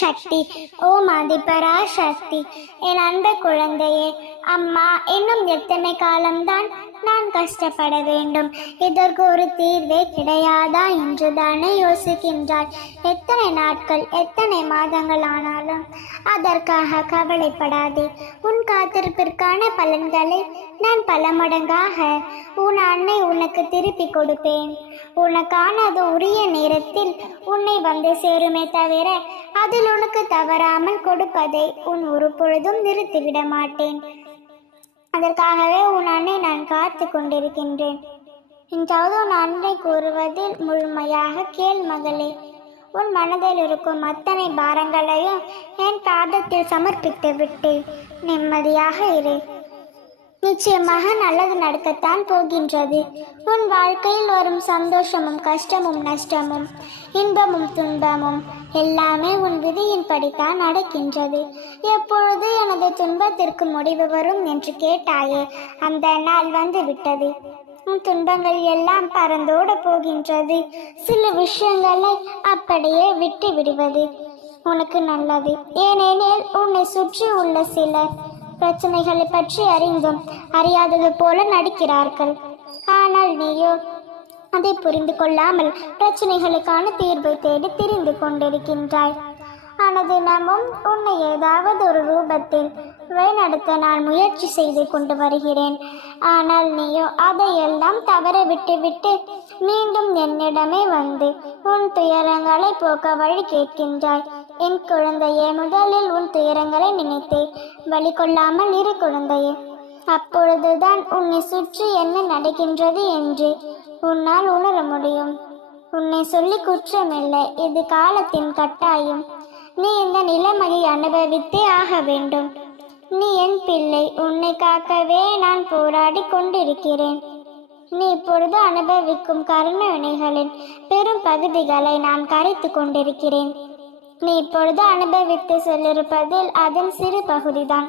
சக்தி. ஓம் ஆதிபராசக்தி. என் அன்பு குழந்தையே, அம்மா இன்னும் எத்தனை காலம்தான் நான் கஷ்டப்பட வேண்டும்? இதற்கு ஒரு தீர்வே கிடையாதா என்று தானே யோசிக்கின்றாய். எத்தனை நாட்கள், எத்தனை மாதங்கள் ஆனாலும் அதற்காக கவலைப்படாதே. உன் காத்திருப்பிற்கான பலன்களை நான் பல மடங்காக உன் அன்னை உனக்கு திருப்பி கொடுப்பேன். உனக்கானது உரிய நேரத்தில் உன்னை வந்து சேருமே தவிர அதில் உனக்கு தவறாமல் கொடுப்பதை உன் ஒரு பொழுதும் நிறுத்திவிட மாட்டேன். அதற்காகவே உன் அன்னை நான் காத்து கொண்டிருக்கின்றேன். இன்றாவது உன் அன்னை கூறுவதில் முழுமையாக கேள் மகளே. உன் மனதில் இருக்கும் அத்தனை பாரங்களையும் என் பாதத்தில் சமர்ப்பித்து விட்டு நிம்மதியாக இரு. நிச்சயமாக நல்லது நடக்கத்தான் போகின்றது. உன் வாழ்க்கையில் வரும் சந்தோஷமும் கஷ்டமும் நஷ்டமும் இன்பமும் துன்பமும் எல்லாமே உன் விதியின் படித்தான் நடக்கின்றது. எப்பொழுது எனது துன்பத்திற்கு முடிவு வரும் என்று கேட்டாயே, அந்த நாள் வந்து விட்டது. உன் துன்பங்கள் எல்லாம் பறந்தோட போகின்றது. சில விஷயங்களை அப்படியே விட்டு விடுவது உனக்கு நல்லது. ஏனெனில் உன்னை சுற்றி உள்ள சிலர் பிரச்சனைகளை பற்றி அறிந்தும் அறியாதது போல நடிக்கிறார்கள். ஆனால் நீயோ அதை புரிந்து கொள்ளாமல் பிரச்சனைகளுக்கான தீர்வை தேடி திரிந்து கொண்டிருக்கின்றாய். தினமும் உன்னை ஏதாவது ஒரு ரூபத்தில் வழிநடத்த நான் முயற்சி செய்து கொண்டு வருகிறேன். ஆனால் நீயோ அதையெல்லாம் தவற விட்டு மீண்டும் என்னிடமே வந்து உன் துயரங்களை போக்க வழி கேட்கின்றாய். என் குழந்தையே, முதலில் உன் துயரங்களை நினைத்து வழி கொள்ளாமல் இரு குழந்தையே. அப்பொழுதுதான் உன்னை சுற்றி என்ன நடக்கின்றது என்று உன்னால் உணர முடியும். உன்னை சொல்லி குற்றமில்லை, இது காலத்தின் கட்டாயம். நீ இந்த நிலைமையை அனுபவித்தே ஆக வேண்டும். நீ என் பிள்ளை, உன்னை காக்கவே நான் போராடி கொண்டிருக்கிறேன். நீ இப்பொழுது அனுபவிக்கும் கர்ம வினைகளின் பெரும் பகுதிகளை நான் கரைத்து கொண்டிருக்கிறேன். நீ இப்பொழுது அனுபவித்து சொல்லிருப்பதில் அதன் சிறு பகுதிதான்.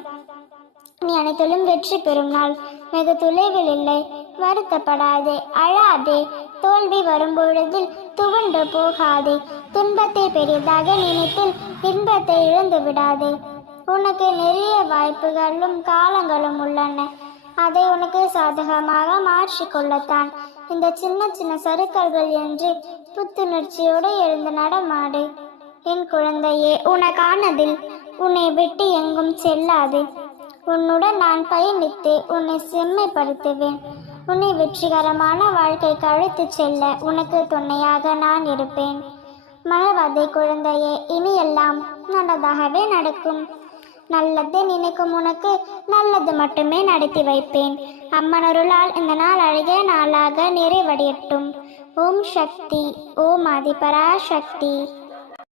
நீ அனைத்திலும் வெற்றி பெறும் நாள் வெகு தொலைவில் இல்லை. வருத்தப்படாதே, அழாதே. தோல்வி வரும்பொழுதில் துவண்டு போகாதே. துன்பத்தை பெரிதாக நினைத்தில் இன்பத்தை இழந்து விடாதே. உனக்கு நிறைய வாய்ப்புகளும் காலங்களும் உள்ளன. அதை உனக்கு சாதகமாக மாற்றிக்கொள்ளத்தான் இந்த சின்ன சின்ன சறுக்கல்கள் என்று புத்துணர்ச்சியோடு எழுந்து நடமாடு. என் குழந்தையே, உனக்கானதில் உன்னை விட்டு எங்கும் செல்லாது. உன்னுடன் நான் பயணித்து உன்னை செம்மைப்படுத்துவேன். உன்னை வெற்றிகரமான வாழ்க்கை கழித்து செல்ல உனக்கு துணையாக நான் இருப்பேன். மனவாதை குழந்தையே, இனி எல்லாம் நல்லதாகவே நடக்கும். நல்லதை நினைக்கும் உனக்கு நல்லது மட்டுமே நடத்தி வைப்பேன். அம்மனருளால் இந்த நாள் அழகிய நாளாக நிறைவடையட்டும். ஓம் சக்தி. ஓம் ஆதிபராசக்தி.